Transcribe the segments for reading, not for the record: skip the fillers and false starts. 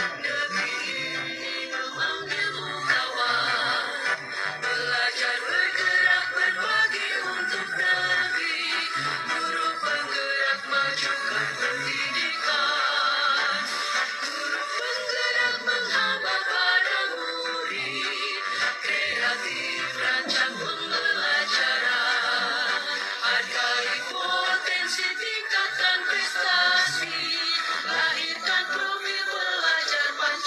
Negeri ini memanggilmu kawan, belajar bergerak berbagi untuk negeri, guru penggerak majukan pendidikan, guru penggerak menghamba pada murid, kreatif rancang pembelajaran, hargai potensi tingkatkan prestasi, lahirkan profil pelajar Pancasila.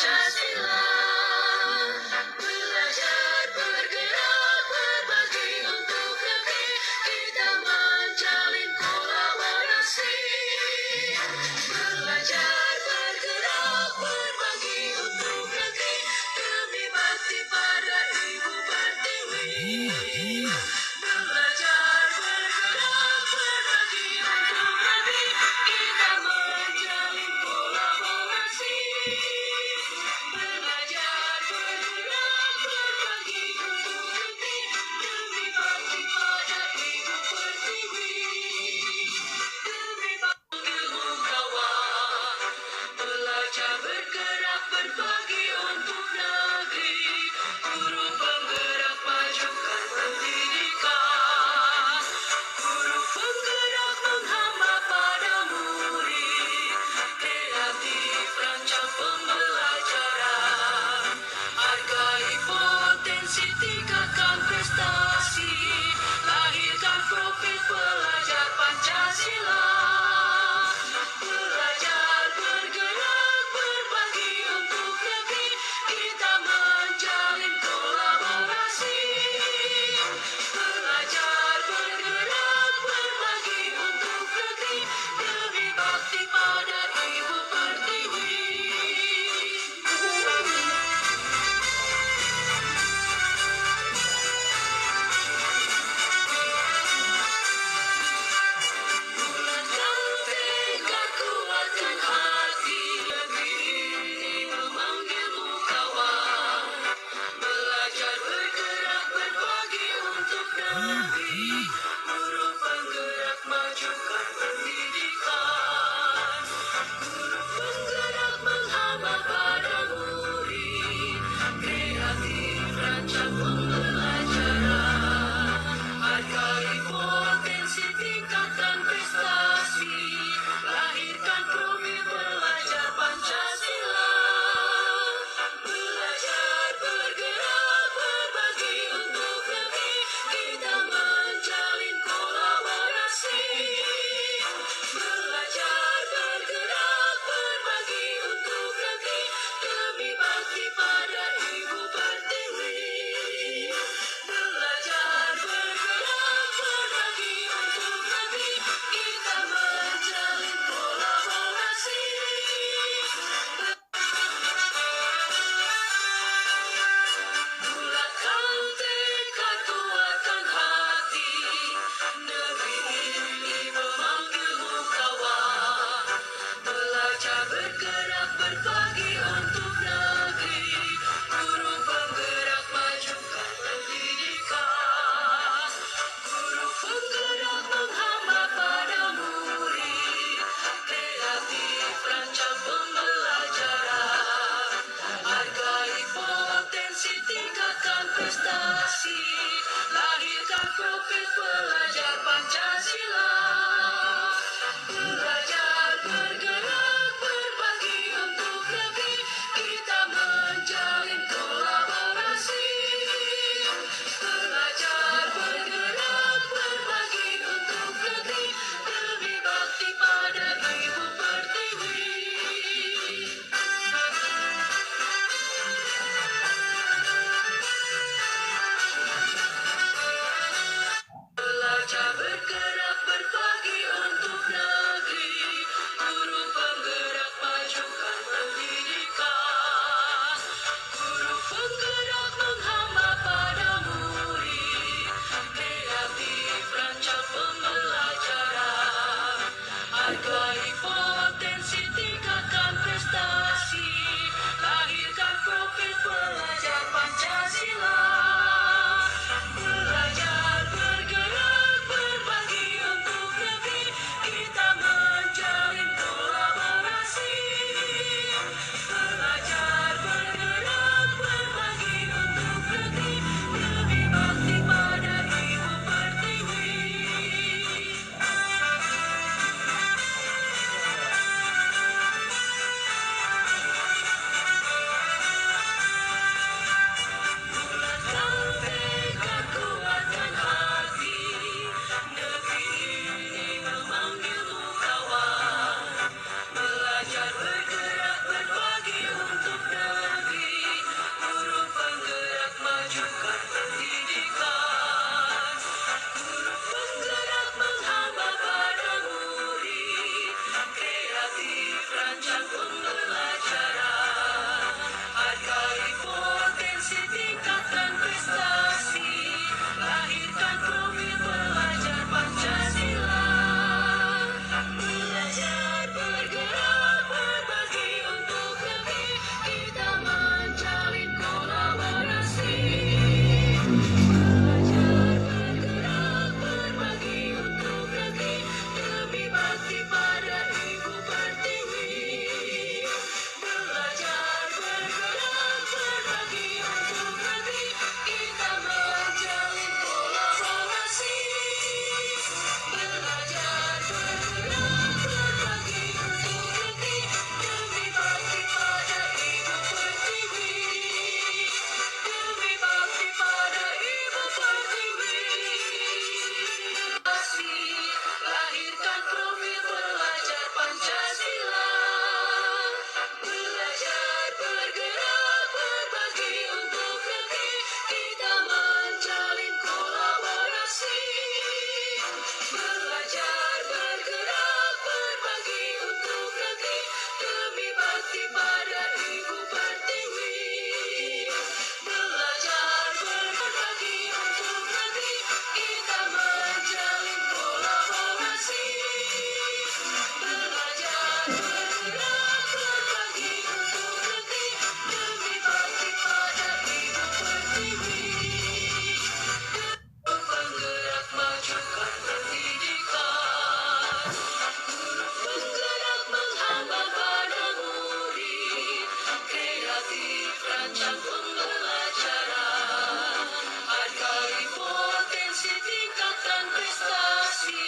rancang pembelajaran, hargai potensi tingkatan prestasi,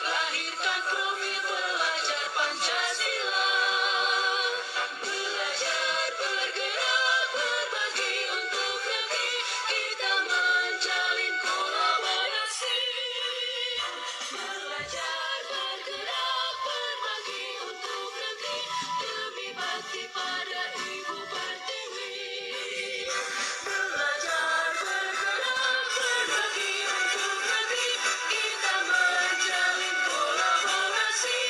lahirkan profil pelajar Pancasila. Belajar, bergerak, berbagi untuk negeri, kita menjalin kolaborasi. Belajar, bergerak, berbagi untuk negeri, demi bakti pada Ibu Pertiwi. Belajar, bergerak, berbagi untuk negeri, kita menjalin kolaborasi.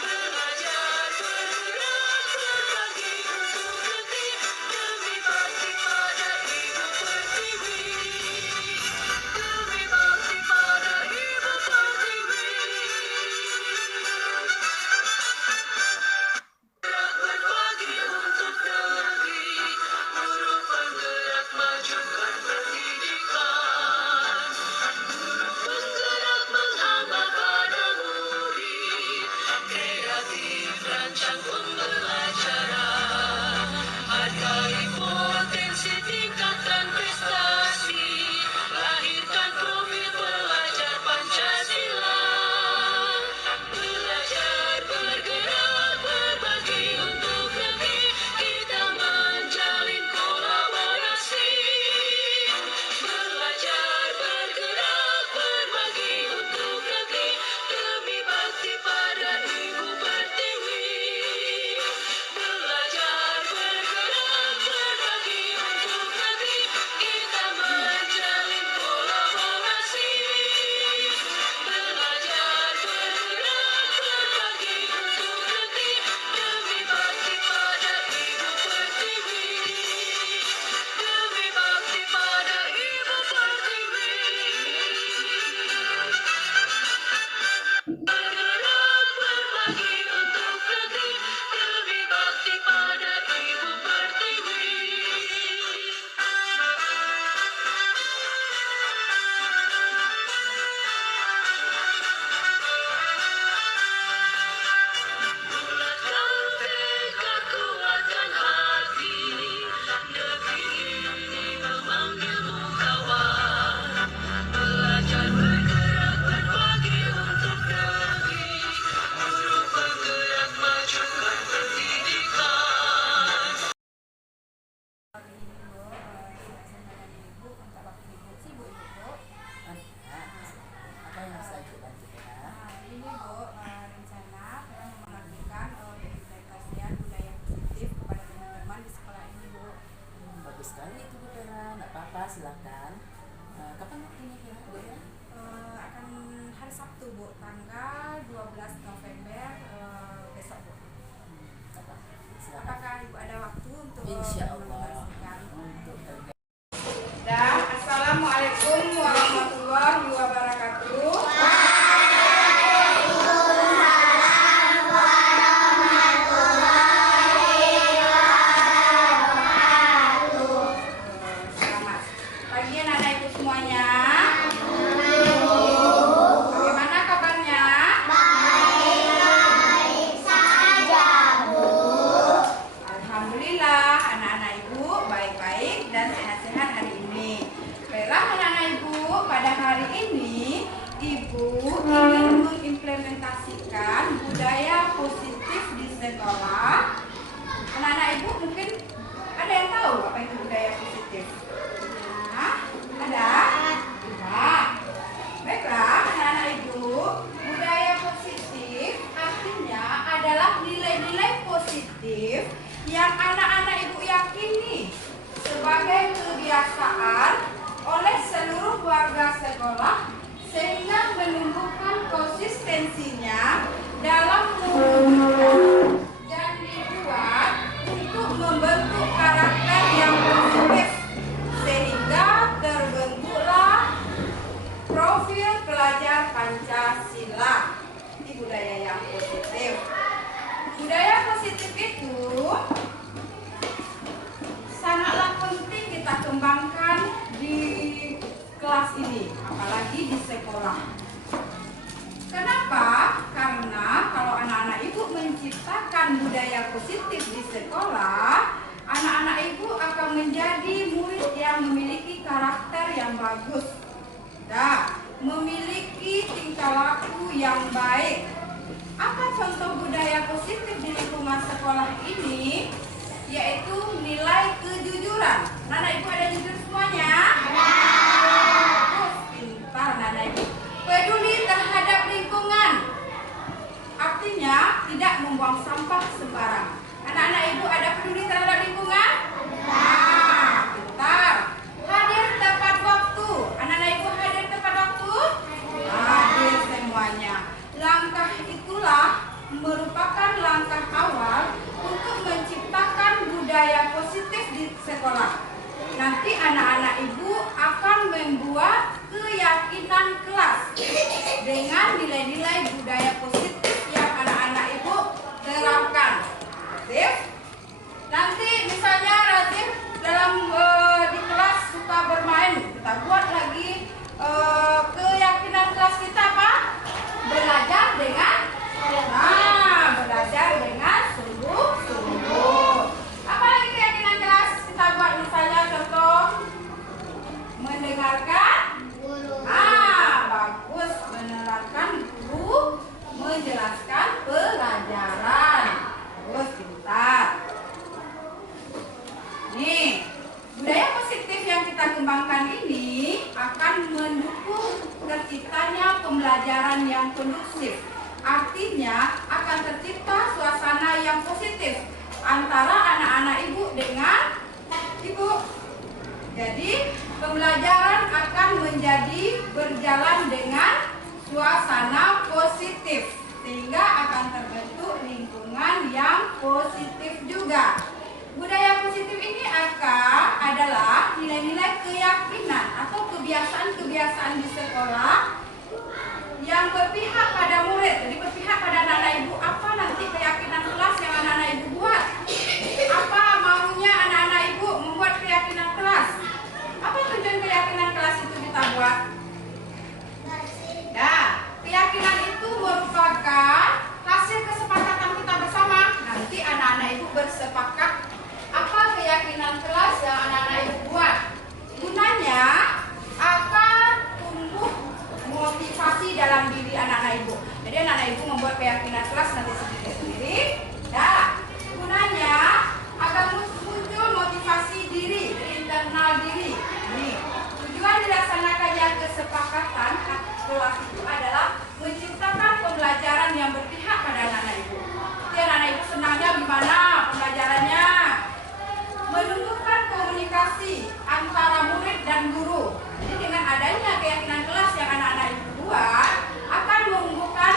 Belajar, bergerak, berbagi untuk negeri, demi bakti pada Ibu Pertiwi. Demi bakti pada Ibu Pertiwi. Berbagi untuk negeri, guru penggerak majukan pendidikan, penggerak menghamba pada murid, kreatif rancang pembelajaran, hargai potensi tingkatan prestasi, lahirkan profil pelajar Pancasila. Belajar, bergerak, berbagi untuk negeri, kita menjalin kolaborasi. Belajar, bergerak, berbagi untuk negeri, demi bakti pada Ibu Pertiwi. Belajar, bergerak, berbagi untuk negeri, kita menjalin kolaborasi. Belajar, bergerak, berbagi untuk negeri, demi bakti pada Ibu Pertiwi. Demi bakti pada Ibu Pertiwi. Bergerak, berbagi untuk negeri, demi bakti pada Ibu Pertiwi. Bulatkan tekad, kuatkan hati, negeri ini memanggilmu kawan. Belajar, bergerak, berbagi untuk negeri, guru penggerak majukan pendidikan. Pagi ini Bu, saya dengan Ibu minta waktu Ibu sibuk ini Bu. Apa yang harus saya bantu ya? Ini Bu, rencana saya mau melakukan pengimplementasian budaya positif kepada teman-teman di sekolah ini Bu. Bagus sekali itu Bu Tera, nggak apa-apa silahkan. Kapan waktunya kira Bu ya? Akan hari Sabtu Bu, tanggal 12 November besok Bu. Apa? Silakan. Apakah Ibu ada waktu untuk Insya Allah. menyaksikan? Untuk kerja. Dan Assalamualaikum warahmatullahi wabarakatuh. Selamat pagi anak-anak Ibu semuanya. Bagaimana kabarnya? Baik saja, Bu. Alhamdulillah anak-anak Ibu baik-baik dan sehat-sehat hari ini. Baiklah anak-anak Ibu, pada hari ini Ibu ingin mengimplementasikan budaya positif di sekolah. Anak-anak Ibu mungkin ada yang tahu apa itu budaya positif? Nah, ada? Tidak. Baiklah anak-anak Ibu, budaya positif artinya adalah nilai-nilai positif yang anak-anak Ibu yakini sebagai kebiasaan oleh seluruh warga sekolah sehingga menumbuhkan konsistensinya dalam mewujudkan dan dibuat untuk membentuk karakter yang positif sehingga terbentuklah profil pelajar Pancasila. Ini budaya yang positif. Budaya positif itu sangatlah penting kita kembangkan di kelas ini, apalagi di sekolah. Kenapa? Karena kalau anak-anak Ibu menciptakan budaya positif di sekolah, anak-anak yang bagus. Nah, memiliki tingkah laku yang baik. Apa contoh budaya positif di lingkungan sekolah ini? Yaitu nilai kejujuran. Nana Ibu ada jujur semuanya? Terus pintar Nana Ibu. Peduli terhadap lingkungan. Artinya tidak membuang sampah sembarangan. Anak-anak Ibu ada peduli terhadap lingkungan? Nah, pintar. Hadir tepat waktu. Anak-anak Ibu hadir tepat waktu? Hadir semuanya. Langkah itulah merupakan langkah awal untuk menciptakan budaya positif di sekolah. Nanti anak-anak Ibu akan membuat keyakinan kelas dengan nilai-nilai budaya positif yang anak-anak Ibu terapkan. Razif, nanti misalnya Razif dalam di kelas suka bermain, kita buat lagi keyakinan kelas kita apa? Belajar dengan sungguh-sungguh. Apa lagi keyakinan kelas kita buat, misalnya contoh mendengarkan guru. Bagus, mendengarkan guru menjelaskan pelajaran. Terus pintar. Nih, budaya positif yang kita kembangkan ini akan mendukung terciptanya pembelajaran yang kondusif. Artinya akan tercipta suasana yang positif antara anak-anak Ibu dengan Ibu. Jadi pembelajaran akan menjadi berjalan dengan suasana positif, sehingga akan terbentuk lingkungan yang positif juga. Budaya positif ini adalah nilai-nilai keyakinan atau kebiasaan-kebiasaan di sekolah yang berpihak pada murid. Jadi berpihak pada anak-anak Ibu. Apa nanti keyakinan kelas yang anak-anak Ibu buat? Apa maunya anak-anak Ibu membuat keyakinan kelas? Apa tujuan keyakinan kelas itu kita buat? Nah, keyakinan itu merupakan hasil kesepakatan kita bersama. Nanti anak-anak Ibu bersepakat apa keyakinan kelas yang anak-anak Ibu buat. Gunanya akan tumbuh motivasi dalam diri anak-anak Ibu. Jadi anak-anak Ibu membuat keyakinan kelas nanti sendiri-sendiri. Nah, gunanya agar muncul motivasi diri, internal diri. Nih, tujuan dilaksanakannya kesepakatan kelas itu adalah menciptakan pembelajaran yang berpihak pada anak-anak Ibu. Jadi anak-anak Ibu senangnya gimana pembelajarannya? Menumbuhkan komunikasi antara murid dan guru. Jadi dengan adanya keyakinan kelas yang anak-anak Ibu buat akan menumbuhkan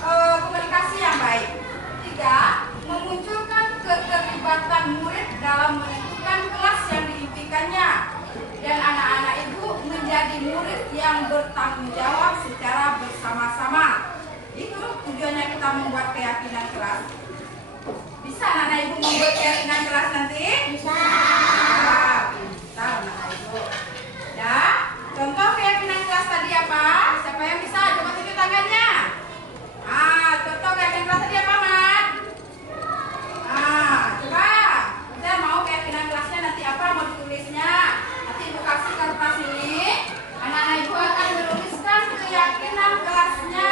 komunikasi yang baik. 3. Memunculkan keterlibatan murid dalam menentukan kelas yang diimpikannya. Dan anak-anak Ibu menjadi murid yang bertanggung jawab secara bersama-sama. Itu tujuannya kita membuat keyakinan kelas. Bisa anak-anak Ibu membuat keyakinan kelas nanti? Bisa. Bisa anak-anak Ibu. Ya, contoh keyakinan kelas tadi apa? Siapa yang bisa? Coba tunjuk tangannya. Contoh keyakinan kelas tadi apa, Mat? Coba. Kita mau keyakinan kelasnya nanti apa? Mau ditulisnya? Nanti Ibu kasih kertas ini. Anak-anak Ibu akan menuliskan keyakinan kelasnya.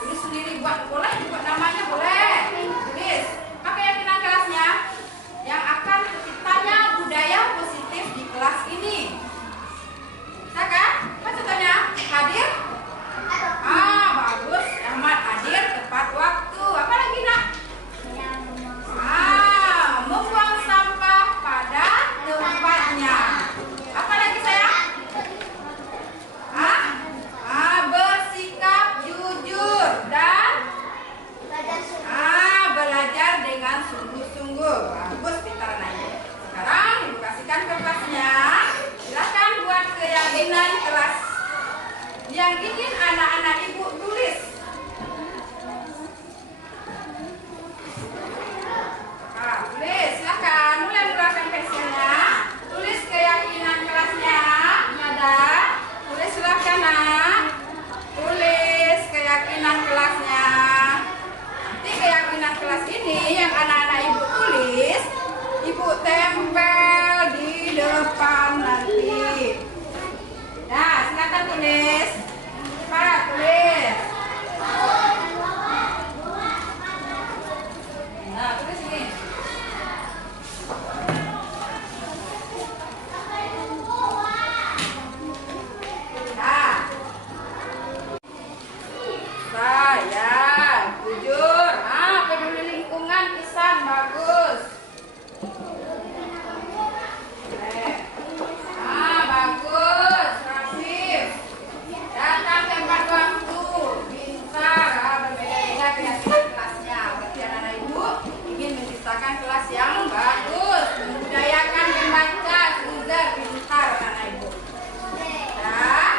Tulis sendiri, buat boleh, buat namanya boleh. Tulis. Apa keyakinan kelasnya? Yang akan terciptanya budaya positif di kelas ini. Bisa kan? Apa contohnya? Hadir? Bagus. Ahmad hadir tepat waktu. Apa lagi, Nak? Membuang sampah pada tempatnya. Apa lagi, sayang? Bersikap jujur dan belajar dengan sungguh-sungguh. Bagus, pintar anak. Sekarang Ibu kasihkan kertasnya. Silakan buat keyakinan kelas yang ingin anak-anak Ibu tulis. Tulis, silakan. Mulai menggunakan pensilnya. Tulis keyakinan kelasnya. Ada. Tulis, silakan, Nak. Tulis keyakinan kelasnya. Nanti keyakinan kelas ini yang anak-anak Ibu tulis, Ibu tempel di depan nanti. tulis. Cepat tulis. Nah, tulis ini. Nah. Saya jujur. Ah, peduli lingkungan Isan bagus. Ah, bagus. Rafif. Datang tepat waktu. Pintar. Ah, berbeda-beda keyakinan kelasnya. Berarti anak-anak ibu ingin menciptakan kelas yang bagus, membudayakan membaca, sudah pintar anak-anak ibu. Nah,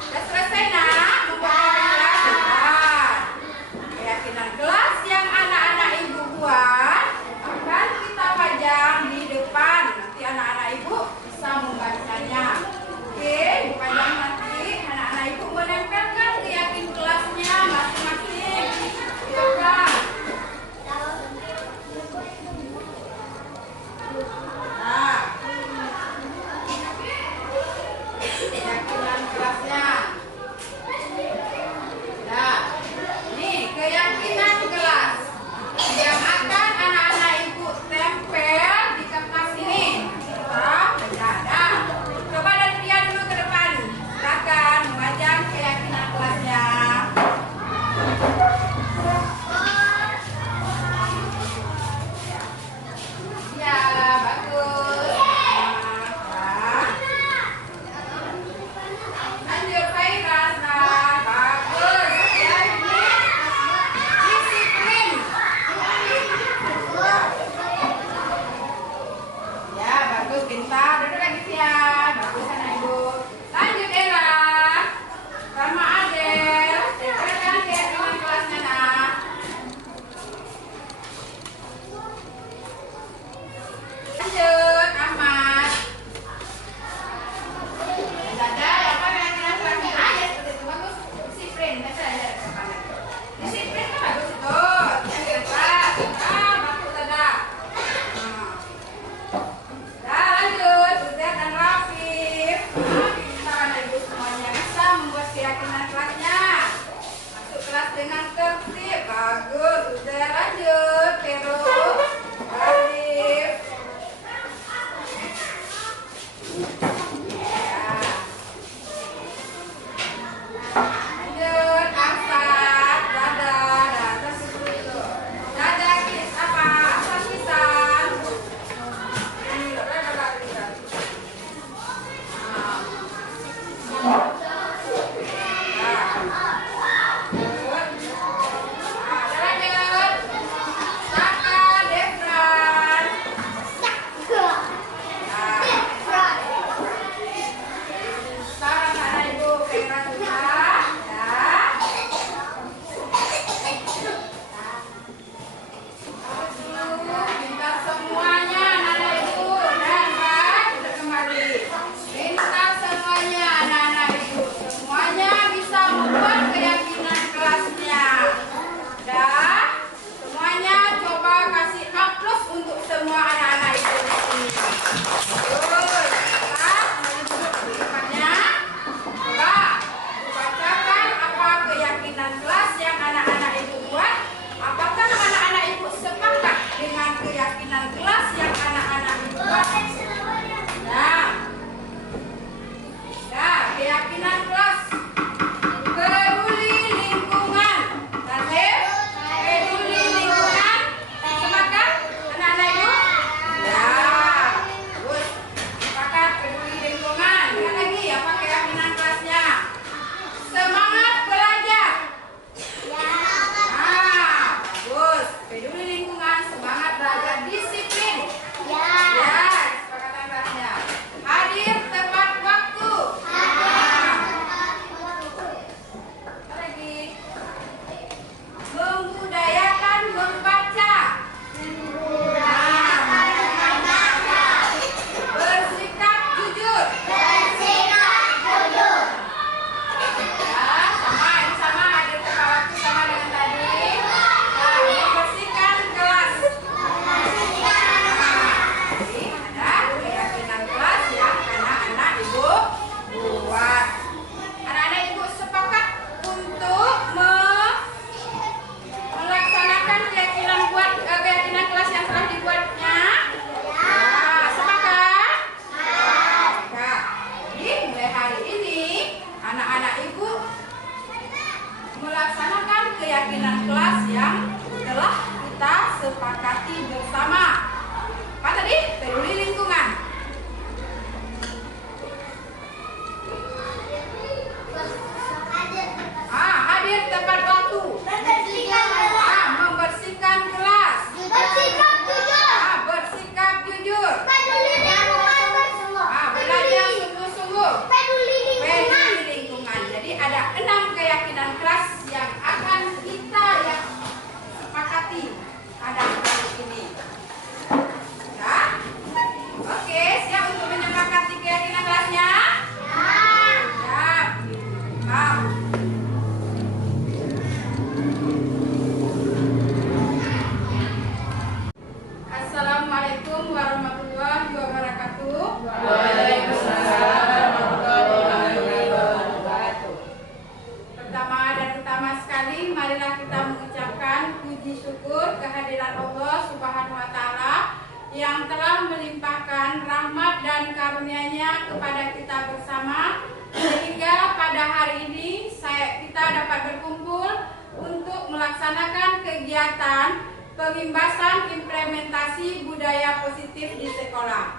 sudah selesai nak membuat kelas. Keyakinan kelas yang anak-anak ibu buat akan kita pajang di depan. Nanti anak-anak ibu bisa membacanya. Oke, dipajang nanti anak-anak ibu menempelkan keyakinan kelasnya masing-masing. Silakan. Nah, keyakinan kelasnya. Nah, ini keyakinan kelas yang akan anak-anak ibu tempel di kertas ini. Kita nah, coba dari dia dulu ke depan. Silakan memajang keyakinan kelasnya. Ya, bagus. Nah, lanjut Fairas. Nah, bagus. Ya, ini disiplin. Ya, bagus, pintar. Duduk lagi ya. Bagus anak ibu. Lanjut Era. Sama Adel. Tempelkan keyakinan kelasnya nak. Lanjut Ahmad. Dada, apa keyakinan kelasnya? Ah, ya seperti itu. Bagus. Disiplin. Baca aja. Disiplin kan bagus itu. Yang keras. Ah, bagus Dada. Nah, lanjut. Butet dan Rafif. Ah, pintar anak ibu semuanya bisa membuat keyakinan kelasnya. Masuk kelas dengan tertib. Bagus. Butet lanjut. Vero. Rafif. Lanjut, Asad, Dada, Dada seperti itu. Dada kis apa? Asad kisan. Ini loh, Dada kisan. Lanjut. Saka, Devran. Sekarang anak ibu Vera sudah. Pintar semuanya anak ibu dan sudah kembali. Pintar semuanya anak-anak ibu. Semuanya bisa membuat keyakinan kelasnya. Dan semuanya coba kasih aplaus untuk semua anak-anak ibu di sini. Terus, kita kembali duduk di tempatnya. Coba bacakan apa keyakinan kelas yang anak-anak ibu buat. Apakah anak-anak ibu sepakat dengan keyakinan kelas yang anak-anak ibu buat? Nah, keyakinan kelas peduli lingkungan. Nasib, peduli lingkungan. Sepakat anak-anak ibu? Ya, bagus. Sepakat peduli lingkungan. Lihat lagi apa keyakinan kelasnya. Semangat belajar. Nah, bagus. Peduli lingkungan, semangat belajar, disiplin. Ya, Assalamualaikum warahmatullahi wabarakatuh. Waalaikumsalam warahmatullahi wabarakatuh. Pertama dan utama sekali, marilah kita mengucapkan puji syukur kehadiran Allah Subhanahu wa Ta'ala yang telah melimpahkan rahmat dan karunia-Nya kepada kita bersama, sehingga pada hari ini kita dapat berkumpul untuk melaksanakan kegiatan pengimbasan implementasi budaya positif di sekolah.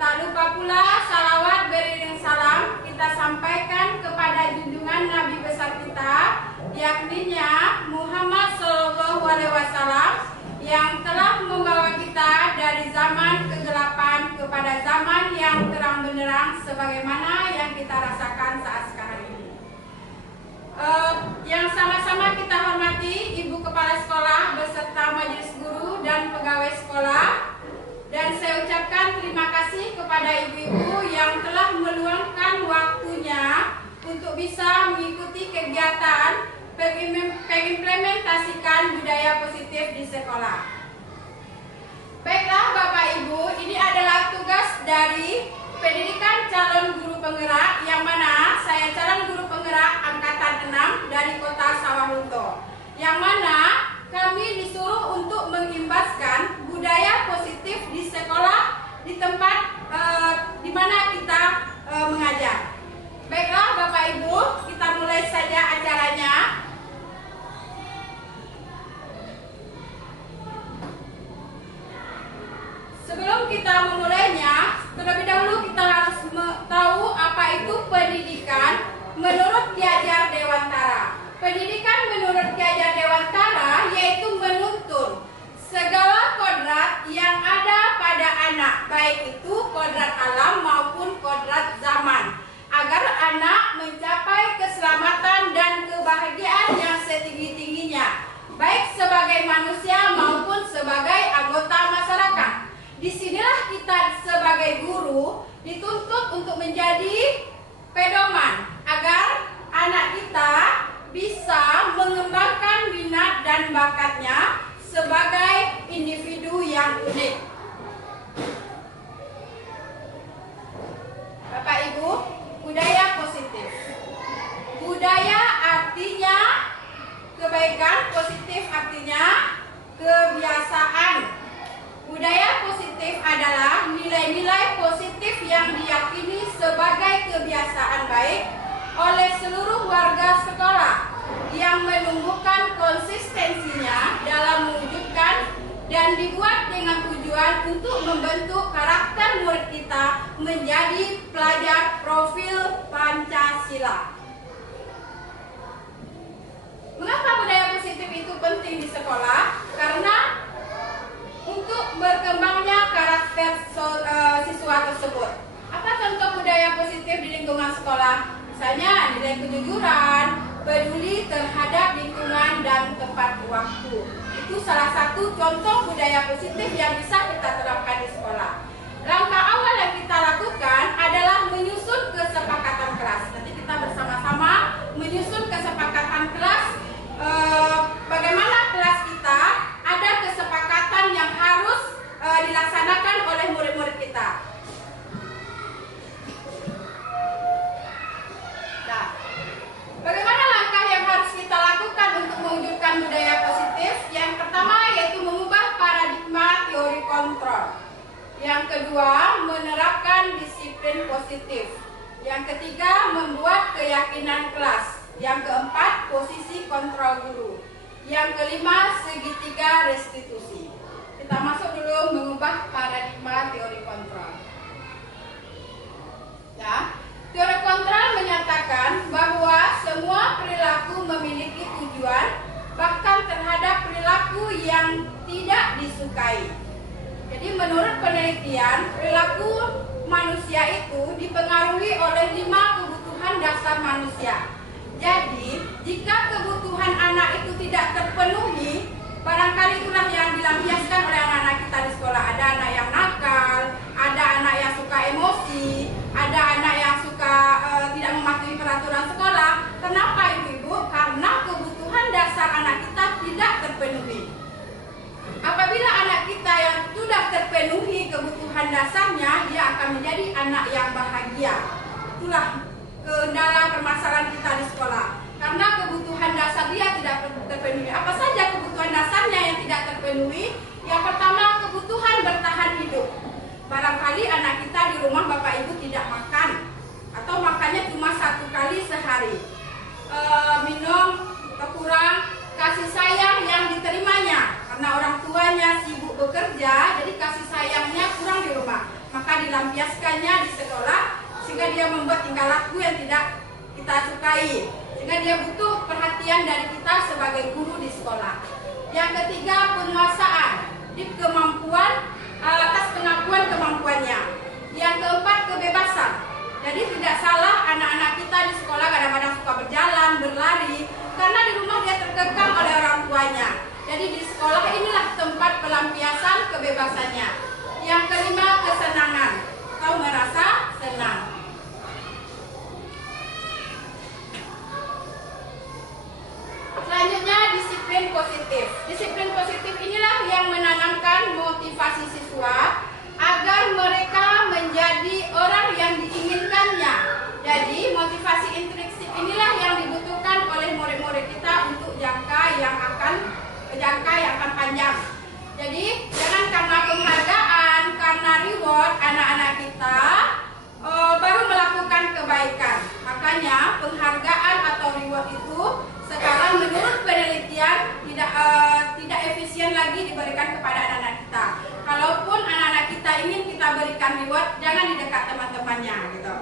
Tak lupa pula salawat beriring salam kita sampaikan kepada junjungan Nabi besar kita, yakninya Muhammad SAW, yang telah membawa kita dari zaman kegelapan kepada zaman yang terang benderang sebagaimana yang kita rasakan saat sekarang ini. Yang sama-sama kita hormati Ibu Kepala Sekolah beserta majelis guru dan pegawai sekolah, dan saya ucapkan terima kasih kepada ibu-ibu yang telah meluangkan waktunya untuk bisa mengikuti kegiatan pengimplementasikan budaya positif di sekolah. Baiklah Bapak Ibu, ini adalah tugas dari pendidikan calon guru penggerak, yang mana saya calon guru penggerak angkatan 6 dari kota Sawalunto, yang mana kami disuruh untuk mengimbaskan budaya positif di sekolah, di tempat di mana kita mengajar. Baiklah Bapak Ibu, kita mulai saja acaranya. Sebelum kita memulainya, terlebih dahulu kita harus tahu apa itu pendidikan menurut Ki Hajar Dewantara. Pendidikan menurut Ki Hajar Dewantara yaitu menuntun segala kodrat yang ada pada anak, baik itu kodrat alam maupun kodrat zaman, agar anak mencapai keselamatan dan kebahagiaan yang setinggi-tingginya, baik sebagai manusia maupun sebagai anggota masyarakat. Disinilah kita sebagai guru dituntut untuk menjadi pedoman agar anak kita bisa mengembangkan minat dan bakatnya sebagai individu yang unik. Bapak Ibu, budaya positif. Budaya artinya kebaikan, positif artinya kebiasaan. Budaya positif adalah nilai-nilai positif yang diyakini sebagai kebiasaan baik oleh seluruh warga sekolah, yang menumbuhkan konsistensinya dalam mewujudkan dan dibuat dengan tujuan untuk membentuk karakter murid kita menjadi pelajar profil Pancasila. Mengapa budaya positif itu penting di sekolah? Karena untuk berkembangnya karakter siswa tersebut. Apa contoh budaya positif di lingkungan sekolah? Misalnya nilai kejujuran, peduli terhadap lingkungan dan tepat waktu. Itu salah satu contoh budaya positif yang bisa kita terapkan di sekolah. Langkah awal yang kita lakukan adalah menyusun kesepakatan kelas. Nanti kita bersama-sama menyusun kesepakatan kelas. Bagaimana kelas kita ada kesepakatan yang harus dilaksanakan oleh murid-murid kita. Nah, bagaimana langkah yang harus kita lakukan untuk mewujudkan budaya positif? Yang pertama yaitu mengubah paradigma teori kontrol. Yang kedua, menerapkan disiplin positif. Yang ketiga, membuat keyakinan kelas. Yang keempat, posisi kontrol guru. Yang kelima, segitiga restitusi. Kita masuk dulu mengubah paradigma teori kontrol. Ya, teori kontrol menyatakan bahwa semua perilaku memiliki tujuan, bahkan terhadap perilaku yang tidak disukai. Jadi menurut penelitian, perilaku manusia itu dipengaruhi oleh 5 kebutuhan dasar manusia. Jadi, jika kebutuhan anak itu tidak terpenuhi, barangkali itulah yang dilampiaskan oleh anak-anak kita di sekolah. Ada anak yang nakal, ada anak yang suka emosi, ada anak yang suka tidak mematuhi peraturan sekolah. Kenapa ibu-ibu? Karena kebutuhan dasar anak kita tidak terpenuhi. Apabila anak kita yang sudah terpenuhi menjadi anak yang bahagia. Itulah kendala permasalahan kita di sekolah. Karena kebutuhan dasar dia tidak terpenuhi. Apa saja kebutuhan dasarnya yang tidak terpenuhi? Yang pertama, kebutuhan bertahan hidup. Barangkali anak kita di rumah bapak ibu tidak makan, atau makannya cuma 1 kali sehari. Minum atau kurang kasih sayang yang diterimanya karena orang tuanya sibuk bekerja, jadi kasih sayangnya kurang di rumah. Maka dilampiaskannya di sekolah sehingga dia membuat tingkah laku yang tidak kita sukai, sehingga dia butuh perhatian dari kita sebagai guru di sekolah. Yang ketiga, penguasaan di kemampuan atas pengakuan kemampuannya. Yang keempat, kebebasan. Jadi tidak salah anak-anak kita di sekolah kadang-kadang suka berjalan, berlari, karena di rumah dia terkekang oleh orang tuanya. Jadi di sekolah inilah tempat pelampiasan kebebasannya. Yang kelima, kesenangan atau merasa senang. Selanjutnya, disiplin positif. Disiplin positif inilah yang menanamkan motivasi siswa agar mereka menjadi orang yang diinginkannya. Jadi motivasi intrinsik inilah yang dibutuhkan oleh murid-murid kita untuk jangka yang akan panjang. Jadi jangan karena penghargaan, karena reward anak-anak kita baru melakukan kebaikan. Makanya penghargaan atau reward itu sekarang menurut penelitian tidak efisien lagi diberikan kepada anak-anak kita. Kalaupun anak-anak kita ingin kita berikan reward, jangan di dekat teman-temannya gitu.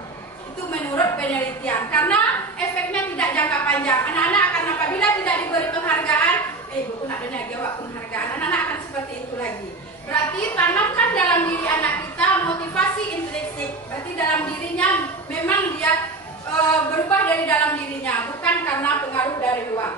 Itu menurut penelitian, karena efeknya tidak jangka panjang. Anak-anak akan apabila tidak diberi penghargaan, buku nak dengar jawab penghargaan, anak-anak akan seperti itu lagi. Berarti tanamkan dalam diri anak kita motivasi intrinsik. Berarti dalam dirinya memang dia berubah dari dalam dirinya, bukan karena pengaruh dari luar.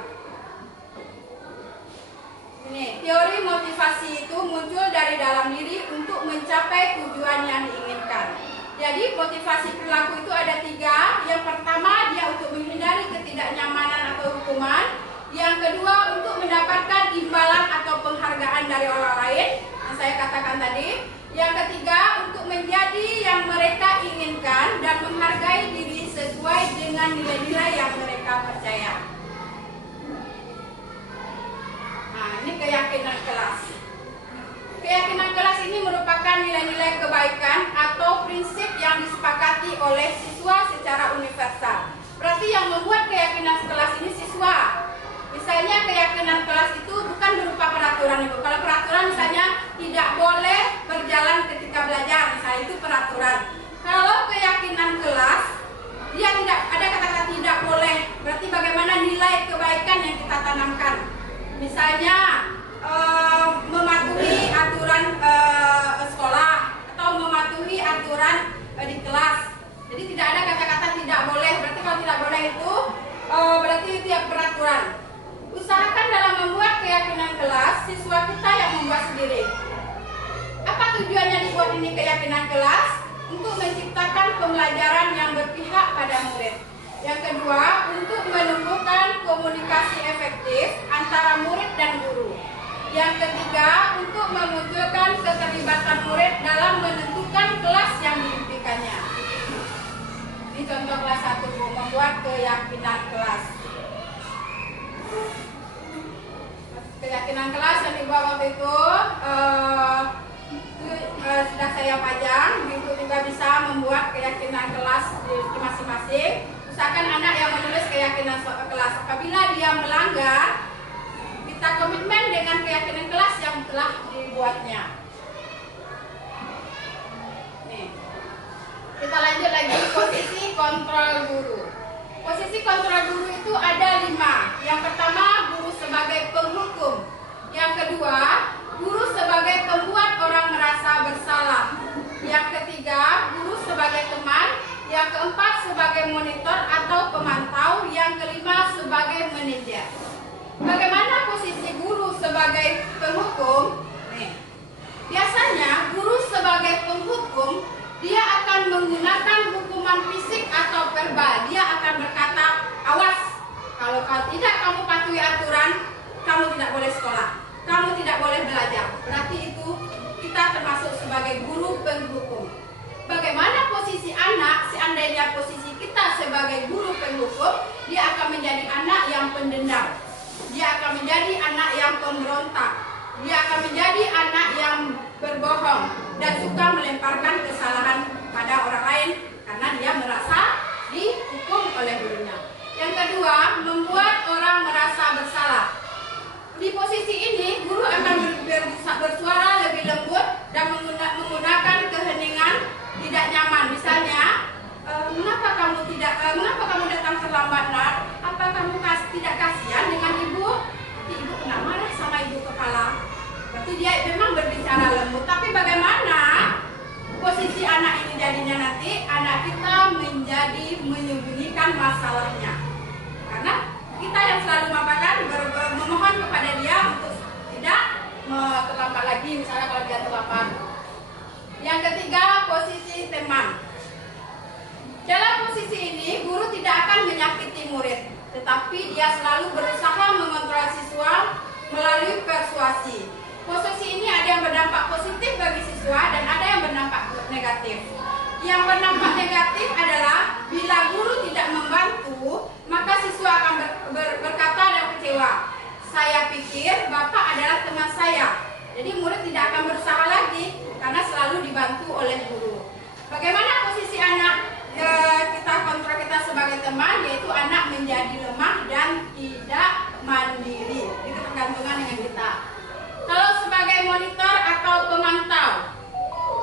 Ini teori motivasi itu muncul dari dalam diri untuk mencapai tujuan yang diinginkan. Jadi motivasi perilaku itu ada 3. Yang pertama, dia untuk menghindari ketidaknyamanan atau hukuman. Yang kedua, untuk mendapatkan imbalan atau penghargaan dari orang lain yang saya katakan tadi. Yang ketiga, untuk menjadi yang mereka inginkan dan menghargai diri sesuai dengan nilai-nilai yang mereka percaya. Nah, ini keyakinan kelas. Keyakinan kelas ini merupakan nilai-nilai kebaikan atau prinsip yang disepakati oleh siswa secara universal. Berarti yang membuat keyakinan kelas ini siswa. Misalnya keyakinan kelas itu bukan berupa peraturan Ibu. Kalau peraturan misalnya tidak boleh berjalan ketika belajar, misalnya itu peraturan. Kalau keyakinan kelas, dia tidak ada kata-kata tidak boleh. Berarti bagaimana nilai kebaikan yang kita tanamkan. Misalnya mematuhi aturan sekolah atau mematuhi aturan di kelas. Jadi tidak ada kata-kata tidak boleh. Berarti kalau tidak boleh itu berarti itu ya peraturan. Usahakan dalam membuat keyakinan kelas, siswa kita yang membuat sendiri. Apa tujuannya dibuat ini keyakinan kelas? Untuk menciptakan pembelajaran yang berpihak pada murid. Yang kedua, untuk menumbuhkan komunikasi efektif antara murid dan guru. Yang ketiga, untuk memunculkan keterlibatan murid dalam menentukan kelas yang diimpikannya. Ini contoh kelas 1, membuat keyakinan kelas. Keyakinan kelas yang dibuat waktu itu sudah saya pajang. Ibu juga bisa membuat keyakinan kelas di masing-masing. Usahakan anak yang menulis keyakinan kelas. Apabila dia melanggar, kita komitmen dengan keyakinan kelas yang telah dibuatnya. Nih, kita lanjut lagi posisi kontrol guru. Posisi kontrol guru itu ada 5. Yang pertama, guru sebagai penghukum. Yang kedua, guru sebagai pembuat orang merasa bersalah. Yang ketiga, guru sebagai teman. Yang keempat, sebagai monitor atau pemantau. Yang kelima, sebagai manajer. Bagaimana posisi guru sebagai penghukum? Biasanya guru sebagai penghukum, dia akan menggunakan hukuman fisik atau verbal. Dia akan berkata, awas, kalau tidak kamu patuhi aturan, kamu tidak boleh sekolah, kamu tidak boleh belajar. Berarti itu kita termasuk sebagai guru penghukum. Bagaimana posisi seandainya posisi kita sebagai guru penghukum, dia akan menjadi anak yang pendendam. Dia akan menjadi anak yang pemberontak. Dia akan menjadi anak yang berbohong dan suka melemparkan kesalahan pada orang lain karena dia merasa dihukum oleh gurunya. Yang kedua, membuat orang merasa bersalah. Di posisi ini, guru akan bersuara lebih lembut dan menggunakan keheningan tidak nyaman. Misalnya, mengapa kamu datang terlambat, Nak? Apa kamu tidak kasihan dengan ibu? Nanti ibu kena marah sama ibu kepala. Berarti dia memang berbicara lembut. Tapi bagaimana posisi anak ini jadinya nanti? Anak kita menjadi menyembunyikan masalahnya. Karena kita yang selalu memohon kepada dia untuk tidak terlambat lagi, misalnya kalau dia terlambat. Yang ketiga, posisi teman. Dalam posisi ini, guru tidak akan menyakiti murid, tetapi dia selalu berusaha mengontrol siswa melalui persuasi. Posisi ini ada yang berdampak positif bagi siswa dan ada yang berdampak negatif. Yang berdampak negatif adalah bila guru tidak membantu, maka siswa akan berkata dan kecewa. Saya pikir Bapak adalah teman saya. Jadi murid tidak akan berusaha lagi karena selalu dibantu oleh guru. Bagaimana posisi anak? Kita kontrol kita sebagai teman, yaitu anak menjadi lemah dan tidak mandiri. Itu tergantungan dengan kita. Kalau sebagai monitor atau pemantau,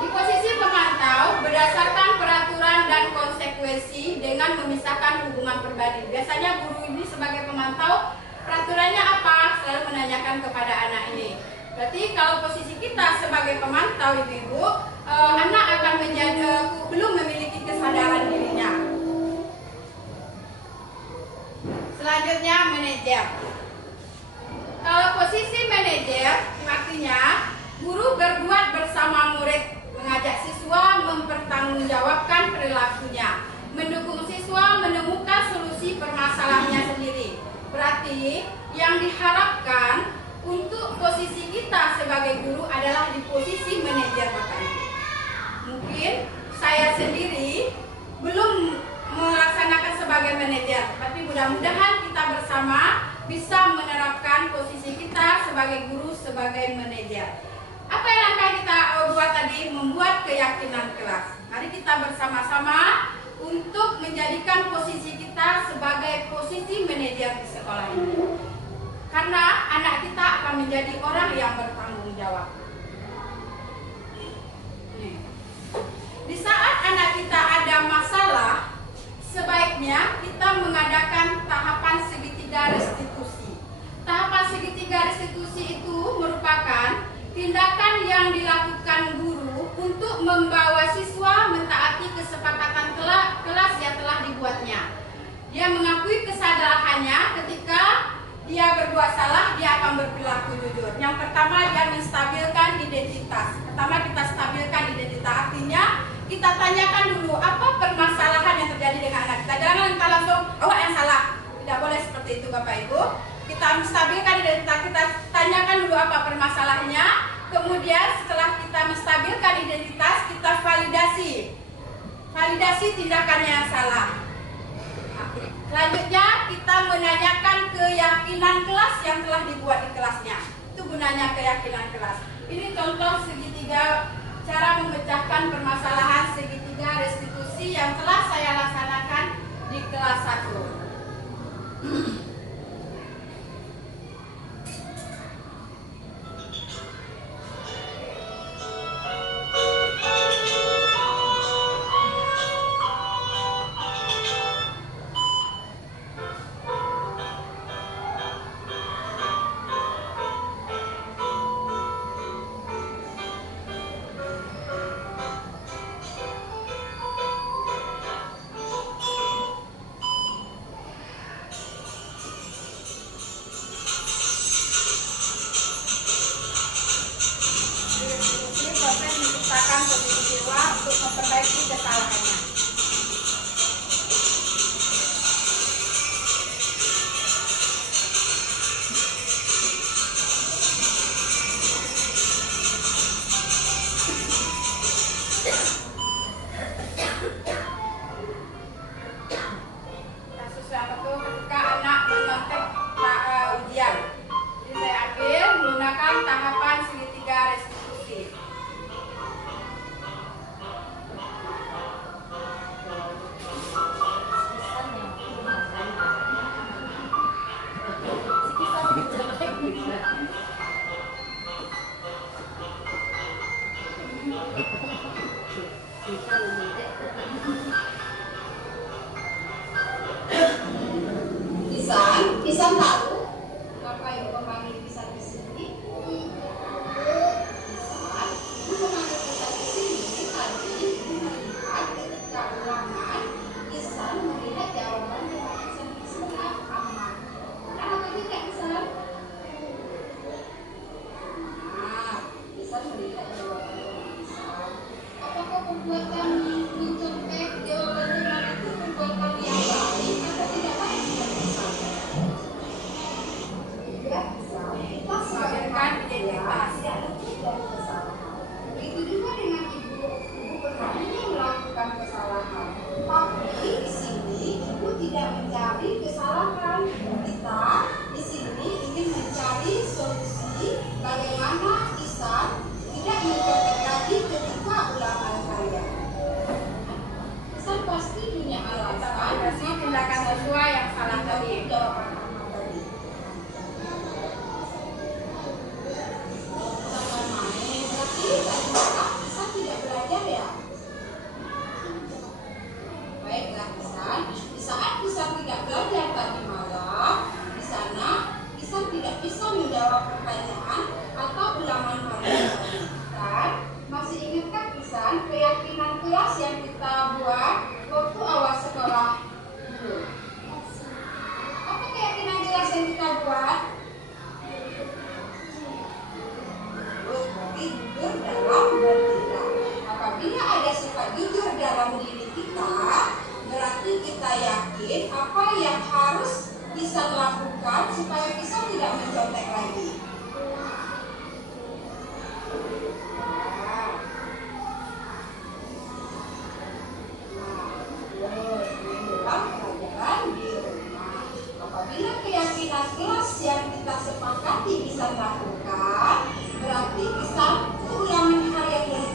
di posisi pemantau berdasarkan peraturan dan konsekuensi dengan memisahkan hubungan pribadi. Biasanya guru ini sebagai pemantau, peraturannya apa? Selalu menanyakan kepada anak ini. Berarti kalau posisi kita sebagai pemantau ibu-ibu, anak akan belum memiliki kesadaran dirinya. Selanjutnya manajer. Kalau posisi manajer, artinya guru berbuat bersama murid, mengajak siswa mempertanggungjawabkan perilakunya, mendukung siswa menemukan solusi permasalahannya sendiri. Berarti yang diharapkan untuk posisi kita sebagai guru adalah di posisi manajer Bapak Ibu. Mungkin saya sendiri belum melaksanakan sebagai manajer, tapi mudah-mudahan kita bersama bisa menerapkan posisi kita sebagai guru, sebagai manajer. Apa yang akan kita buat tadi? Membuat keyakinan kelas. Mari kita bersama-sama untuk menjadikan posisi kita sebagai posisi manajer di sekolah ini. Karena anak kita akan menjadi orang yang bertanggung jawab. Di saat anak kita ada masalah, sebaiknya kita mengadakan tahapan segitiga restitusi. Tahapan segitiga restitusi itu merupakan tindakan yang dilakukan guru untuk membawa siswa mentaati kesepakatan kelas yang telah dibuatnya. Dia mengakui kesalahannya ketika dia berbuat salah, dia akan berperilaku jujur. Yang pertama, dia menstabilkan identitas. Pertama, kita stabilkan identitas. Artinya, kita tanyakan dulu apa permasalahan yang terjadi dengan anak kita. Jangan kita langsung, oh yang salah. Tidak boleh seperti itu Bapak Ibu. Kita menstabilkan identitas, kita tanyakan dulu apa permasalahannya. Kemudian setelah kita menstabilkan identitas, kita validasi. Validasi tindakannya yang salah. Selanjutnya kita menanyakan keyakinan kelas yang telah dibuat di kelasnya. Itu gunanya keyakinan kelas. Ini contoh segitiga cara memecahkan permasalahan segitiga restitusi yang telah saya laksanakan di kelas 1. Untuk memperbaiki kesalahannya. Pisan tahu apa ibu memanggil pisan di sini? Pisan, ibu memanggil pisan di sini tadi ibu melihat ketika ulangan pisan melihat jawaban dari pisan di sebelah aman. Benar atau tidak pisan? Nah, pisan melihat jawaban dari pisan. Apakah perbuatan mencontek jawaban benar itu perbuatan yang baik atau tidak baik? Menghadirkan identitas tidak luput dari kesalahan. Begitu juga dengan ibu berani melakukan kesalahan, tapi di sini ibu tidak mencari kesalahan. Kita di sini ingin mencari solusi bagaimana Isan tidak mencontek lagi ketika ulangan kalian. Isan pasti punya alasan pasti tindakan sesuai yang salah tadi. Jawaban Pisan tidak belajar ya? Baiklah Pisan, di saat Pisan tidak belajar tadi malam, di sana Pisan tidak bisa menjawab pertanyaan atau ulangan harian tadi. Dan masih ingatkah Pisan keyakinan kelas yang kita buat waktu awal sekolah dulu? Apa keyakinan kelas yang kita buat? Jujur dalam bertindak. Apabila ada sifat jujur dalam diri kita, berarti kita yakin apa yang harus bisa lakukan supaya bisa tidak mencontek lagi. Dalam pelajaran di rumah, apabila keyakinan kelas yang kita sepakati bisa lakukan, berarti bisa ulangan harian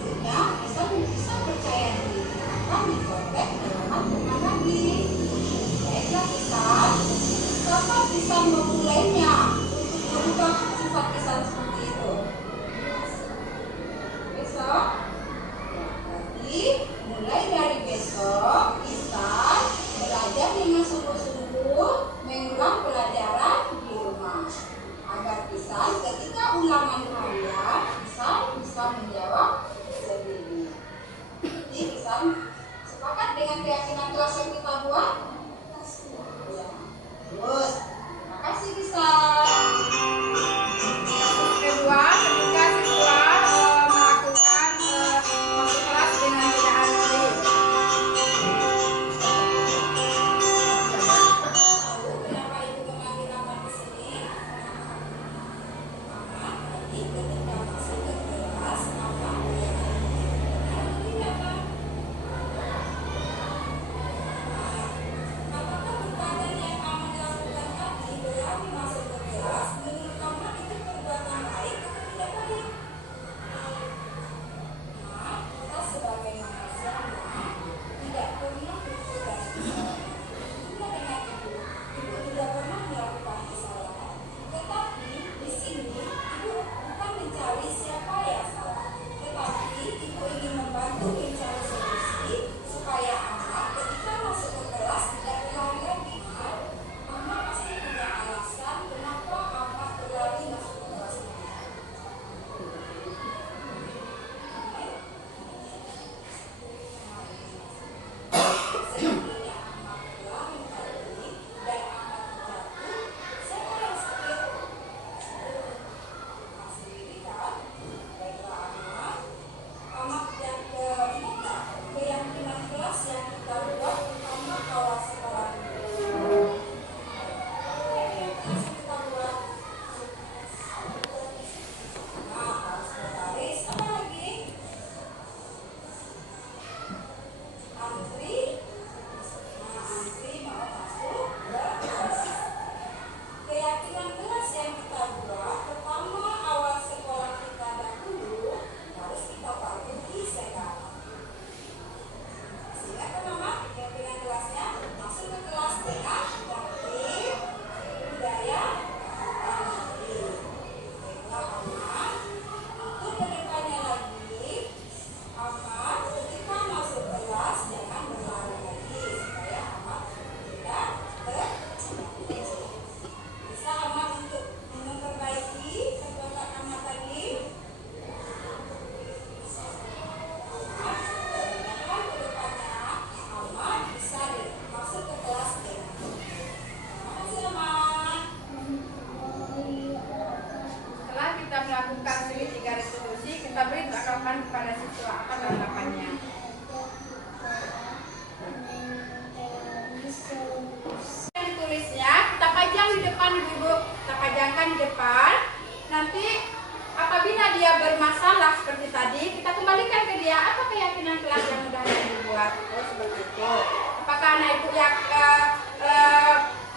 anak ibu yang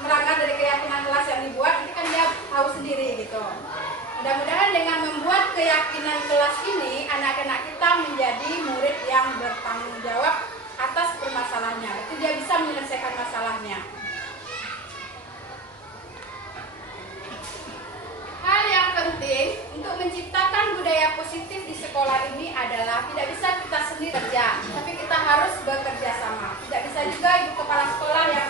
melanggar dari keyakinan kelas yang dibuat, ini kan dia tahu sendiri gitu. Mudah-mudahan dengan membuat keyakinan kelas ini, anak-anak kita menjadi murid yang bertanggung jawab atas permasalahannya. Itu dia bisa menyelesaikan masalahnya. Hal yang penting untuk menciptakan budaya positif di sekolah ini adalah tidak bisa kita sendiri kerja, tapi kita harus bekerja sama. Tidak bisa juga ibu kepala sekolah yang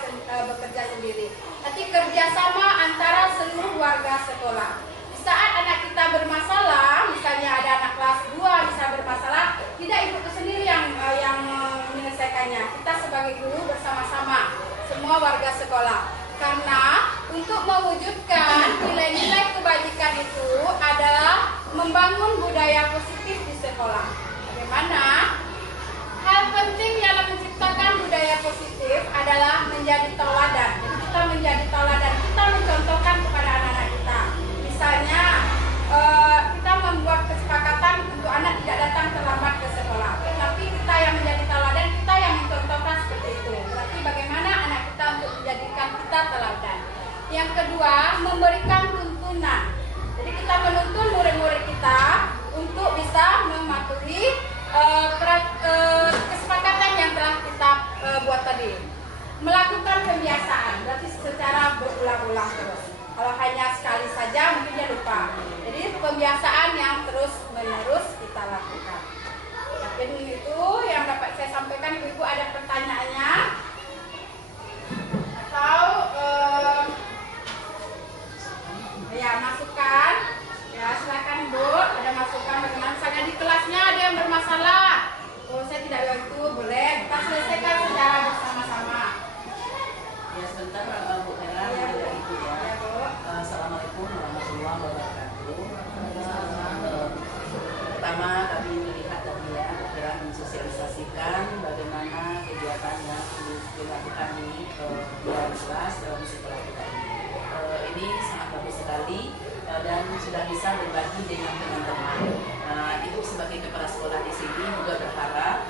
bekerja sendiri, tapi kerjasama antara seluruh warga sekolah. Di saat anak kita bermasalah, misalnya ada anak kelas 2 bisa bermasalah, tidak ibu itu sendiri yang menyelesaikannya. Kita sebagai guru bersama-sama, semua warga sekolah. Karena untuk mewujudkan nilai-nilai kebajikan itu adalah membangun budaya positif di sekolah. Bagaimana? Hal penting dalam menciptakan budaya positif adalah menjadi teladan. Jadi kita menjadi teladan, kita mencontohkan kepada anak-anak kita. Misalnya kita membuat kesepakatan untuk anak tidak datang terlambat ke sekolah. Tapi kita yang menjadi teladan, kita yang mencontohkan seperti itu. Berarti bagaimana anak kita untuk menjadikan kita teladan. Yang kedua, memberikan tuntunan. Jadi kita menuntun murid-murid kita untuk bisa mematuhi kesepakatan yang telah kita buat tadi. Melakukan pembiasaan, berarti secara berulang-ulang terus. Kalau hanya sekali saja mungkin dia lupa. Jadi pembiasaan yang terus-menerus kita lakukan. Mungkin itu yang dapat saya sampaikan. Ibu-ibu ada pertanyaannya? Atau ya masukan? Ya silakan Bu, ada masukan bagaimana? Misalnya di kelasnya ada yang bermasalah. Oh saya tidak begitu, boleh kita selesaikan secara bersama-sama. Ya sebentar Bu Hera, Ya, Bu. Ibu ya. Ya, Bu. Assalamualaikum warahmatullahi wabarakatuh. Pertama kami melihat tadi ya, Bu Hera mensosialisasikan bagaimana kegiatan yang dilakukan di luar kelas dalam sekolah kita ini. Ini sangat bagus sekali dan sudah bisa berbagi dengan teman-teman. Ibu sebagai kepala sekolah di sini juga berharap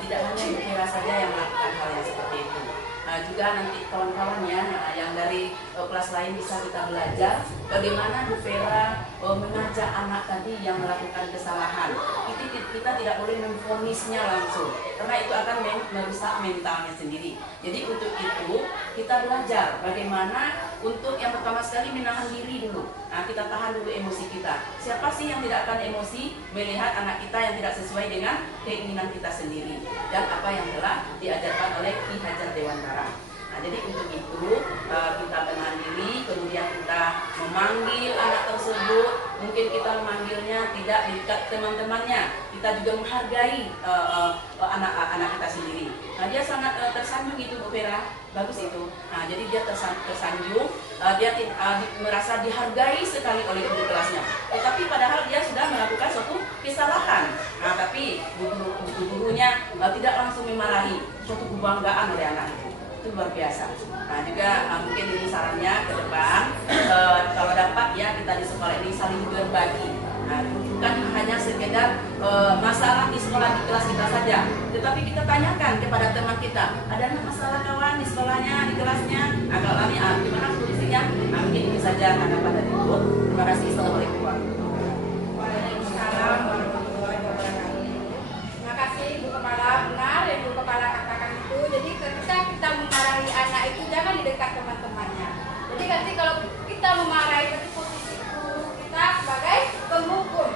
tidak hanya Ibu Hera saja yang melakukan hal yang seperti itu. Juga nanti kawan-kawannya yang dari kelas lain bisa kita belajar bagaimana Bu Vera mengajak anak tadi yang melakukan kesalahan. Kita tidak boleh memvonisnya langsung karena itu akan merusak mentalnya sendiri. Jadi untuk itu kita belajar bagaimana untuk yang pertama sekali menahan diri dulu. Kita tahan dulu emosi kita. Siapa sih yang tidak akan emosi melihat anak kita yang tidak sesuai dengan keinginan kita sendiri dan apa yang telah diajarkan oleh Ki Hajar Dewantara. Jadi untuk itu kita menahan diri, kemudian kita memanggil anak tersebut. Mungkin kita memanggilnya tidak di dekat teman-temannya. Kita juga menghargai anak-anak kita sendiri. Dia sangat tersanjung itu Bu Vera, bagus itu. Jadi dia tersanjung, dia merasa dihargai sekali oleh guru kelasnya. Tetapi padahal dia sudah melakukan suatu kesalahan. Tapi gurunya tidak langsung memarahi, suatu kebanggaan oleh anak itu. Itu luar biasa. Juga mungkin ini sarannya ke depan kalau dapat ya kita di sekolah ini saling berbagi. Bukan hanya sekedar masalah di sekolah di kelas kita saja, tetapi kita tanyakan kepada teman kita, ada masalah kawan di sekolahnya, di kelasnya, kalau kami gimana solusinya? Mungkin ini saja tanggapan dari Ibu. Terima kasih. Assalamualaikum warahmatullahi wabarakatuh. Waalaikumsalam warahmatullahi wabarakatuh. Terima kasih Ibu Kepala, benar yang Ibu Kepala katakan itu. Jadi ketika kita memarahi anak itu jangan di dekat teman-temannya. Jadi nanti kalau kita memarahi berarti posisi guru kita sebagai penghukum.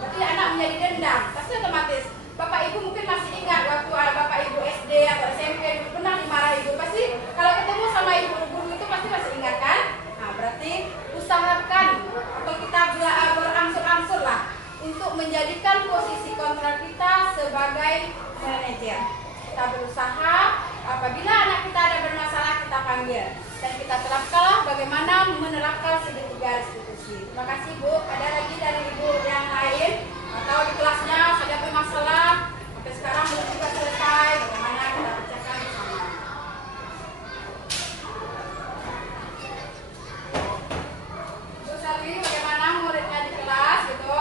Berarti anak menjadi dendam. Pasti otomatis. Bapak Ibu mungkin masih ingat waktu Bapak Ibu SD atau SMP pernah dimarahi Ibu. Pasti kalau ketemu sama Ibu guru itu pasti masih ingat kan? Berarti usahakan atau kita berangsur-angsur lah untuk menjadikan posisi kontrol kita sebagai manajer. Kita berusaha apabila anak kita ada bermasalah kita panggil dan kita terapkanlah bagaimana menerapkan segitiga restitusi. Terima kasih Bu. Ada lagi dari Ibu yang lain atau di kelasnya ada bermasalah sampai sekarang belum juga selesai, bagaimana kita pecahkan bersama. Bu Salwi, bagaimana muridnya di kelas gitu?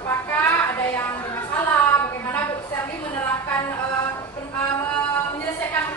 Apakah ada yang bermasalah? Bagaimana Bu Salwi menerapkan menyelesaikan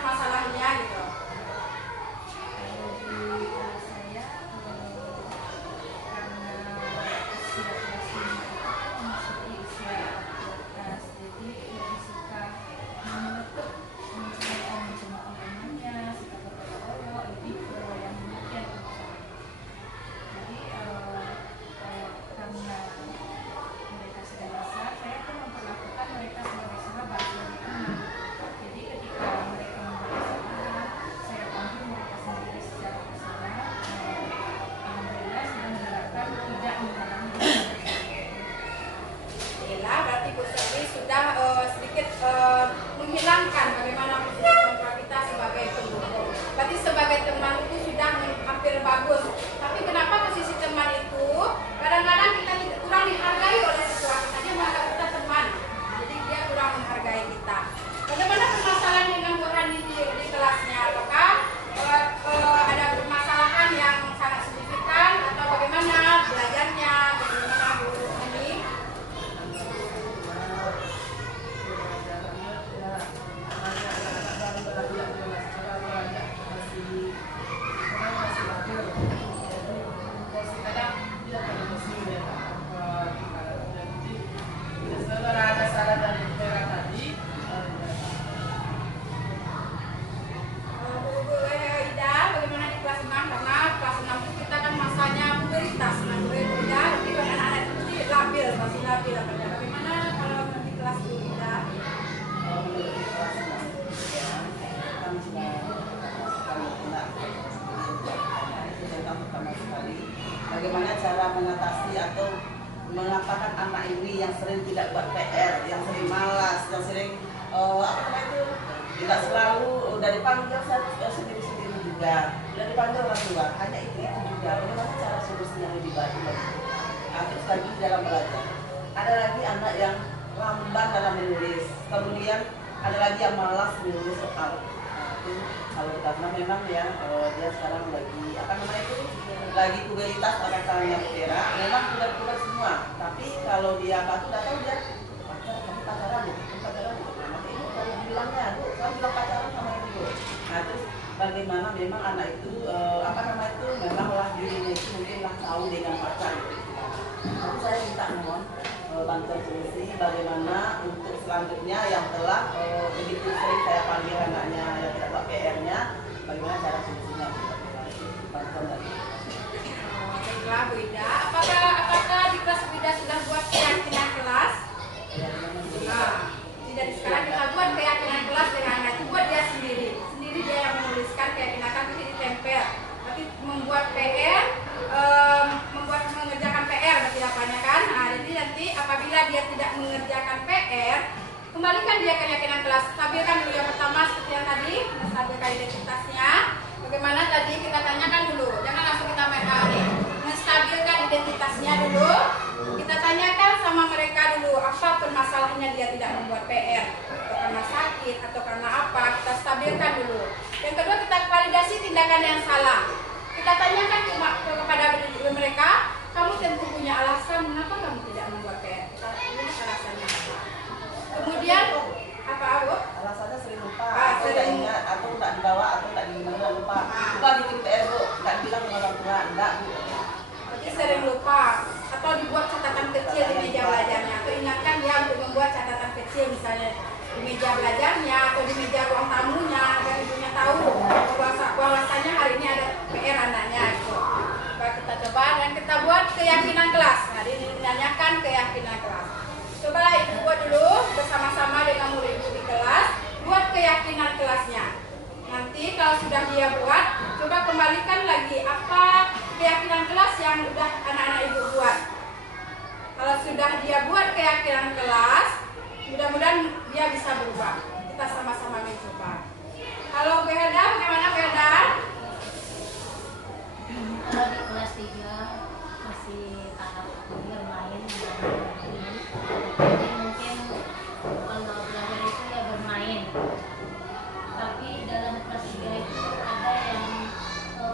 hilangkan bagaimana posisi kontrak kita sebagai pendukung. Berarti sebagai teman itu sudah hampir bagus. Tapi kenapa posisi teman itu kadang-kadang kita kurang dihargai oleh siswa kita, dia menganggap kita teman, jadi dia kurang menghargai kita. Bagaimana permasalahan dengan Bu Rani di kelasnya? Apakah ada permasalahan yang sangat signifikan atau bagaimana belajarnya, bagaimana Bu Rani? Bagaimana cara mengatasi atau mengatakan anak ini yang sering tidak buat PR, yang sering malas, yang sering tidak selalu dari panggil sendiri-sendiri juga, dari panggil orang tua, hanya itu juga. Bagaimana cara solusinya lebih baik lagi? Terus lagi dalam belajar, ada lagi anak yang lamban dalam menulis, kemudian ada lagi yang malas menulis soal. Kalau karena memang ya dia sekarang lagi pubertas angkatannya Vera, memang puber semua. Tapi kalau dia tuh tahu dia pacaran, nanti itu kalau bilangnya, Bu, kamu bilang pacaran sama itu. Nah terus bagaimana memang anak itu memanglah dirinya itu mungkinlah tahu dengan pacar. Tapi saya minta mohon bantuan solusi bagaimana untuk selanjutnya yang telah begitu sering saya panggil anaknya yang tidak buat PR-nya, bagaimana cara solusinya? Bantuan dari Baiklah Bu Ida, apakah di kelas Bu Ida sudah buat keyakinan kelas? Tidak, sekarang kita buat keyakinan kelas dengan anak itu buat dia sendiri dia yang menuliskan keyakinan kan itu ditempel. Berarti membuat PR, mengerjakan PR berarti apanya kan? Nah, jadi nanti apabila dia tidak mengerjakan PR, kembalikan dia keyakinan kelas. Stabilkan dulu yang pertama seperti yang tadi, menstabilkan identitasnya. Bagaimana tadi kita tanyakan dulu, jangan langsung kita main menstabilkan identitasnya dulu. Kita tanyakan sama mereka dulu apa permasalahannya dia tidak membuat PR, atau karena sakit atau karena apa, kita stabilkan dulu. Yang kedua, kita validasi tindakan yang salah. Kita tanyakan kepada mereka, kamu tentu punya alasan mengapa kamu tidak membuat PR. Kita lihat alasannya apa. Kemudian apa Bu? Alasannya sering lupa, atau tidak ingat, atau tidak dibawa, atau tidak dimana lupa. Lupa bikin PR Bu, tidak bilang sama orang tua, enggak Bu. Berarti sering lupa, atau dibuat catatan kecil di meja belajarnya, atau ingatkan dia untuk membuat catatan kecil misalnya di meja belajarnya atau di meja ruang tamunya agar ibunya tahu bahwasanya hari ini ada PR anaknya itu. Kita coba dan kita buat keyakinan kelas. Nah, dinanyakan keyakinan kelas. Coba ibu buat dulu bersama-sama dengan murid ibu di kelas, buat keyakinan kelasnya. Nanti kalau sudah dia buat, coba kembalikan lagi apa keyakinan kelas yang sudah anak-anak ibu buat. Kalau sudah dia buat keyakinan kelas, mudah-mudahan dia bisa berubah. Kita sama-sama mencoba. Halo Bu Helda, bagaimana Bu Helda? Kalau di kelas 3 masih tahap bermain dengan ini. Jadi mungkin kalau belajar itu ya bermain. Tapi dalam kelas 3 itu ada yang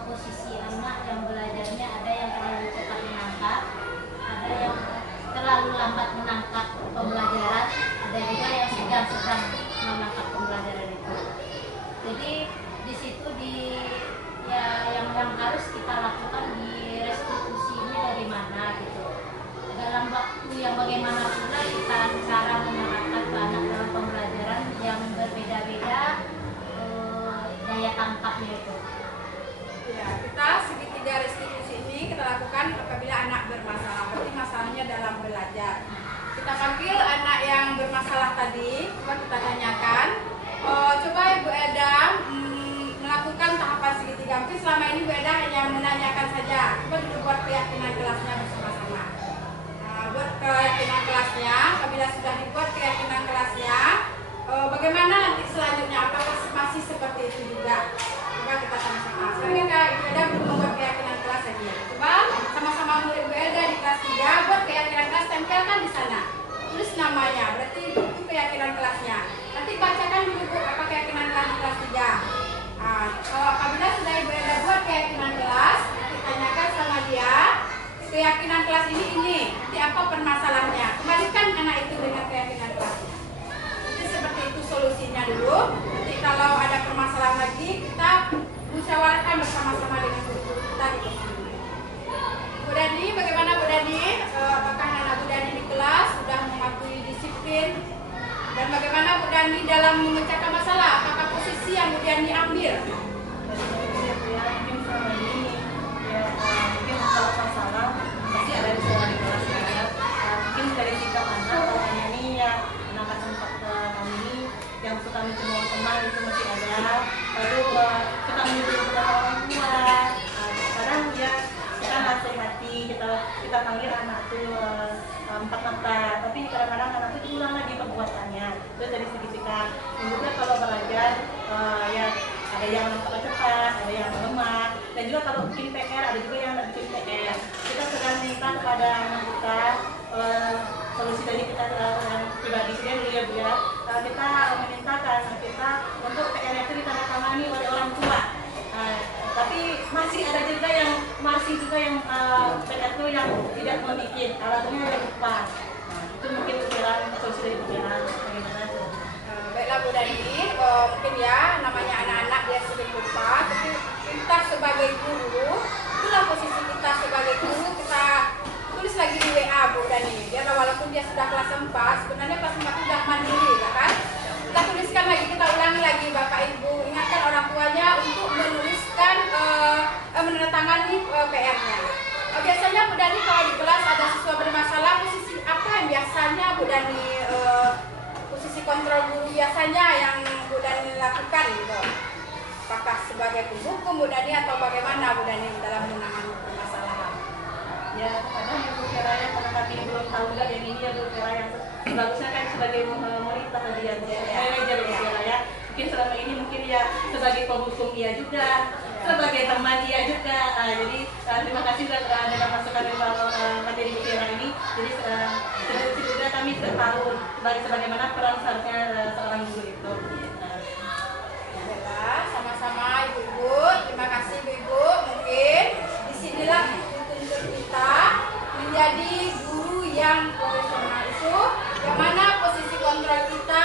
posisi anak yang belajarnya ada yang terlalu cepat menangkap, ada yang terlalu lambat menangkap pembelajaran, ada juga yang sedang menangkap pembelajaran itu. Jadi di situ yang harus kita lakukan di restitusi ini dari mana gitu. Dalam waktu yang bagaimana pula kita cara menerapkan ke anak dalam pembelajaran yang berbeda-beda daya tangkapnya itu. Ya, kita segitiga restitusi ini kita lakukan apabila anak bermasalah, berarti masalahnya dalam belajar. Kita panggil anak yang bermasalah tadi, coba kita tanyakan. Coba Ibu Eda melakukan tahapan segitiga. Mungkin selama ini Bu Eda hanya menanyakan saja. Coba dulu buat keyakinan kelasnya bersama-sama. Buat keyakinan kelasnya, apabila sudah dibuat keyakinan kelasnya, bagaimana nanti apa permasalahannya. Kembalikan anak itu dengan keyakinan kelasnya. Jadi seperti itu solusinya dulu. Nanti kalau ada permasalahan lagi kita musyawarahkan bersama-sama dengan guru-guru kita di kelas. Bu Dani, bagaimana Bu Dani? Apakah anak Bu Dani di kelas sudah mematuhi disiplin? Dan bagaimana Bu Dani dalam memecahkan masalah? Apakah posisi yang Bu Dani ambil? Mungkin selama ini mungkin kalau masalah pasti ada di sekolah di kelas ya. Mungkin dari sikap anak orangnya ini ya anak sempat kami ini yang suka mencemooh teman itu masih ada. Lalu kita menyuruh kepada orang tua. Kadang ya kita nasihati, kita panggil anak tuh empat mata, tapi kadang-kadang anak itu ulang lagi perbuatannya. Itu dari segi sikap. Menurutnya kalau belajar ya ada yang cepat, ada yang lemah, dan juga kalau bikin PR ada juga yang bikin PR. Kita sedang minta kepada anak kita solusi dari kita yang pribadi sendiri dulu ya Bu ya. Kita memintakan kita untuk PR itu ditandatangani oleh orang tua. Tapi masih ada juga yang PR itu yang tidak membuat, alasannya yang lupa. Itu mungkin pikiran solusi dari pikiran bagaimana tuh. Baiklah Bu Dani, mungkin ya namanya anak-anak dia sering lupa, tapi kita sebagai guru, itulah posisi kita sebagai guru, kita tulis lagi di WA Bu Dani. Dia walaupun dia sudah kelas 4, sebenarnya kelas 4 sudah mandiri, ya kan? Kita tuliskan lagi, kita ulangi lagi Bapak Ibu, ingatkan orang tuanya untuk menuliskan, menandatangani PR-nya. Biasanya Bu Dani kalau di kelas ada siswa bermasalah, posisi apa yang biasanya Bu Dani posisi kontrol guru biasanya yang Bu Dani lakukan gitu? Apakah sebagai penghukum Bu Dani atau bagaimana Bu Dani dalam menangani permasalahan? Ya kadang yang berkira yang karena kami belum tahu juga yang ini ya berkira yang bagusnya kan sebagai wanita tadi ya manajer berkira ya. Mungkin selama ini mungkin ya sebagai penghukum dia juga, sebagai teman dia juga. Jadi terima kasih sudah dengan masukan dari materi berkira ini. Jadi juga kami tahu bagaimana peran seharusnya seorang guru itu. Baiklah, sama-sama Ibu-ibu. Terima kasih Ibu-ibu. Mungkin disinilah tuntut kita menjadi guru yang profesional itu, yang mana posisi kontrol kita